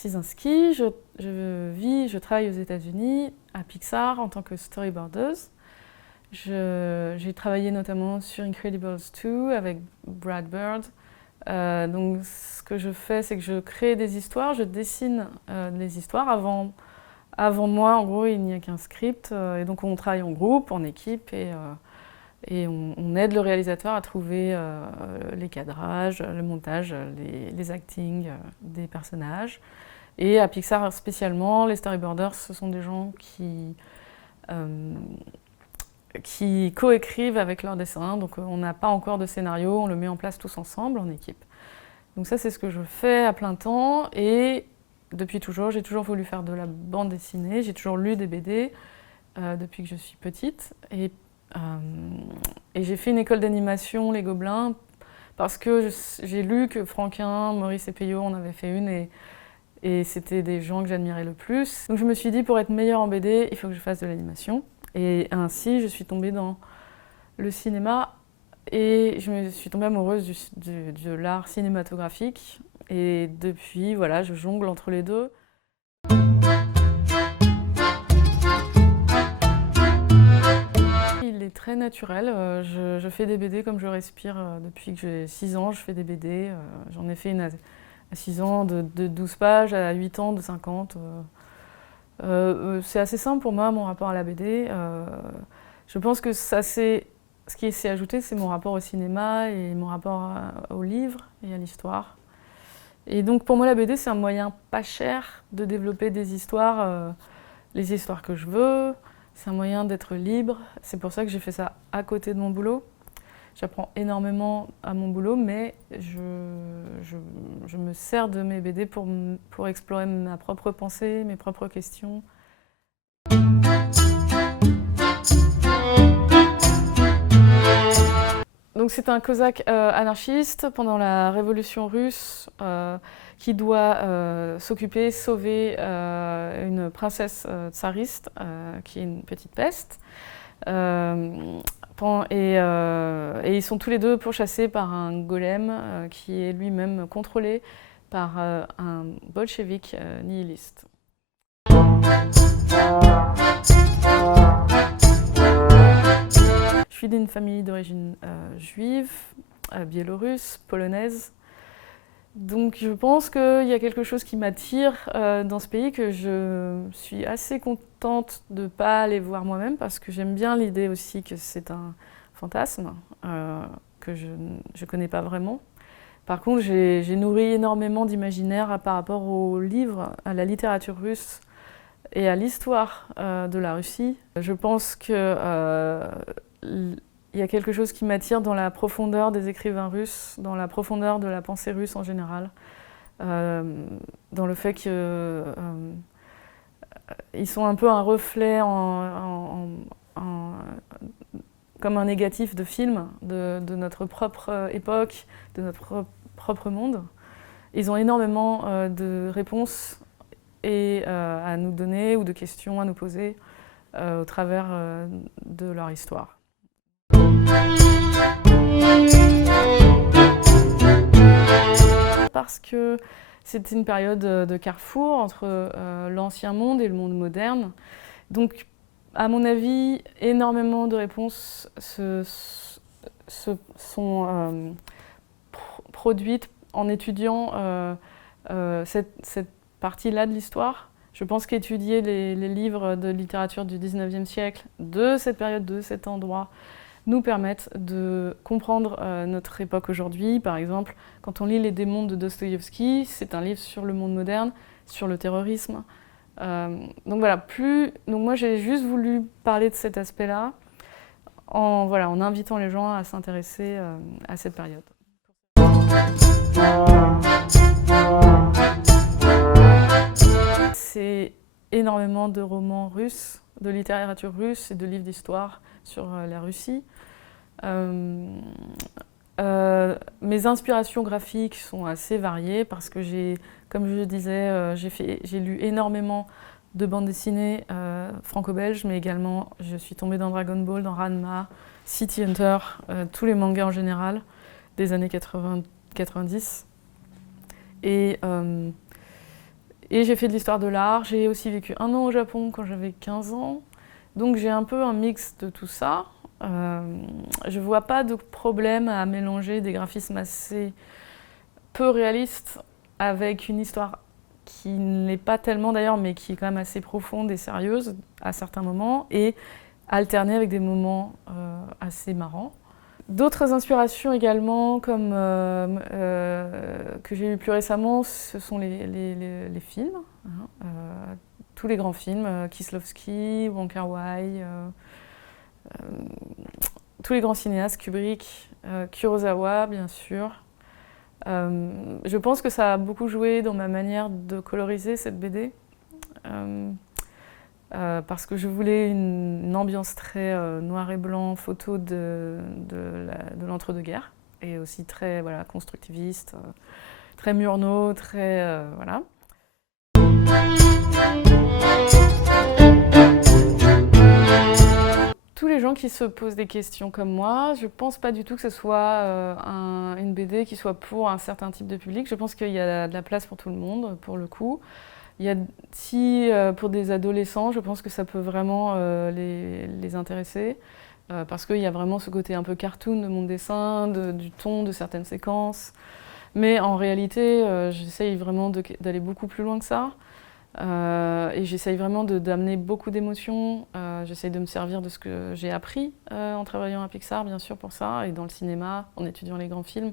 Cieszynski, je travaille aux États-Unis, à Pixar, en tant que storyboardeuse. J'ai travaillé notamment sur Incredibles 2 avec Brad Bird. Donc ce que je fais, c'est que je crée des histoires, je dessine les histoires. Avant moi, en gros, il n'y a qu'un script. Et donc on travaille en groupe, en équipe, et on aide le réalisateur à trouver les cadrages, le montage, les actings des personnages. Et à Pixar spécialement, les storyboarders, ce sont des gens qui coécrivent avec leurs dessins. Donc on n'a pas encore de scénario, on le met en place tous ensemble, en équipe. Donc ça, c'est ce que je fais à plein temps. Et depuis toujours, j'ai toujours voulu faire de la bande dessinée. J'ai toujours lu des BD depuis que je suis petite. Et j'ai fait une école d'animation, Les Gobelins, parce que j'ai lu que Franquin, Maurice et Peyo en avaient fait une, et c'était des gens que j'admirais le plus. Donc je me suis dit, pour être meilleure en BD, il faut que je fasse de l'animation. Et ainsi, je suis tombée dans le cinéma, et je me suis tombée amoureuse de l'art cinématographique. Et depuis, voilà, je jongle entre les deux. Il est très naturel. Je fais des BD comme je respire depuis que j'ai 6 ans. Je fais des BD. J'en ai fait une à 6 ans de 12 pages, à 8 ans de 50. C'est assez simple pour moi, mon rapport à la BD. Je pense que ce qui s'est ajouté, c'est mon rapport au cinéma et mon rapport au livre et à l'histoire. Et donc pour moi, la BD, c'est un moyen pas cher de développer des histoires, les histoires que je veux. C'est un moyen d'être libre. C'est pour ça que j'ai fait ça à côté de mon boulot. J'apprends énormément à mon boulot, mais je me sers de mes BD pour explorer ma propre pensée, mes propres questions. Donc c'est un cosaque anarchiste pendant la révolution russe qui doit sauver une princesse tsariste qui est une petite peste. Et ils sont tous les deux pourchassés par un golem qui est lui-même contrôlé par un bolchevique nihiliste. Je suis d'une famille d'origine juive, biélorusse, polonaise. Donc je pense qu'il y a quelque chose qui m'attire dans ce pays, que je suis assez contente de ne pas aller voir moi-même, parce que j'aime bien l'idée aussi que c'est un fantasme que je ne connais pas vraiment. Par contre, j'ai nourri énormément d'imaginaire par rapport aux livres, à la littérature russe et à l'histoire de la Russie. Je pense que il y a quelque chose qui m'attire dans la profondeur des écrivains russes, dans la profondeur de la pensée russe en général, dans le fait qu'ils sont un peu un reflet comme un négatif de film de notre propre époque, de notre propre monde. Ils ont énormément de réponses à nous donner ou de questions à nous poser au travers de leur histoire. Parce que c'était une période de carrefour entre l'ancien monde et le monde moderne. Donc, à mon avis, énormément de réponses sont produites en étudiant cette partie-là de l'histoire. Je pense qu'étudier les livres de littérature du 19e siècle, de cette période, de cet endroit, nous permettent de comprendre notre époque aujourd'hui. Par exemple, quand on lit Les démons de Dostoïevski, c'est un livre sur le monde moderne, sur le terrorisme. Donc voilà, donc moi j'ai juste voulu parler de cet aspect-là en invitant les gens à s'intéresser à cette période. C'est énormément de romans russes, de littérature russe et de livres d'histoire sur la Russie. Mes inspirations graphiques sont assez variées parce que comme je le disais, j'ai lu énormément de bandes dessinées franco-belges, mais également je suis tombée dans Dragon Ball, dans Ranma, City Hunter, tous les mangas en général des années 90. Et j'ai fait de l'histoire de l'art. J'ai aussi vécu 1 an au Japon quand j'avais 15 ans. Donc j'ai un peu un mix de tout ça. Je ne vois pas de problème à mélanger des graphismes assez peu réalistes avec une histoire qui ne l'est pas tellement d'ailleurs, mais qui est quand même assez profonde et sérieuse à certains moments, et alterner avec des moments assez marrants. D'autres inspirations également, comme que j'ai eu plus récemment, ce sont les films. Hein, tous les grands films, Kieslowski, Wong Kar-wai, tous les grands cinéastes, Kubrick, Kurosawa bien sûr. Je pense que ça a beaucoup joué dans ma manière de coloriser cette BD. Parce que je voulais une ambiance très noir et blanc, photo de l'entre-deux-guerres, et aussi très voilà, constructiviste, très Murnau, très voilà. Tous les gens qui se posent des questions comme moi, je pense pas du tout que ce soit une BD qui soit pour un certain type de public. Je pense qu'il y a de la place pour tout le monde, pour le coup. Il y a, si pour des adolescents, je pense que ça peut vraiment les intéresser, parce qu'il y a vraiment ce côté un peu cartoon de mon dessin, du ton de certaines séquences. Mais en réalité, j'essaye vraiment d'aller beaucoup plus loin que ça. Et j'essaye vraiment d'amener beaucoup d'émotions. J'essaye de me servir de ce que j'ai appris en travaillant à Pixar, bien sûr, pour ça, et dans le cinéma, en étudiant les grands films.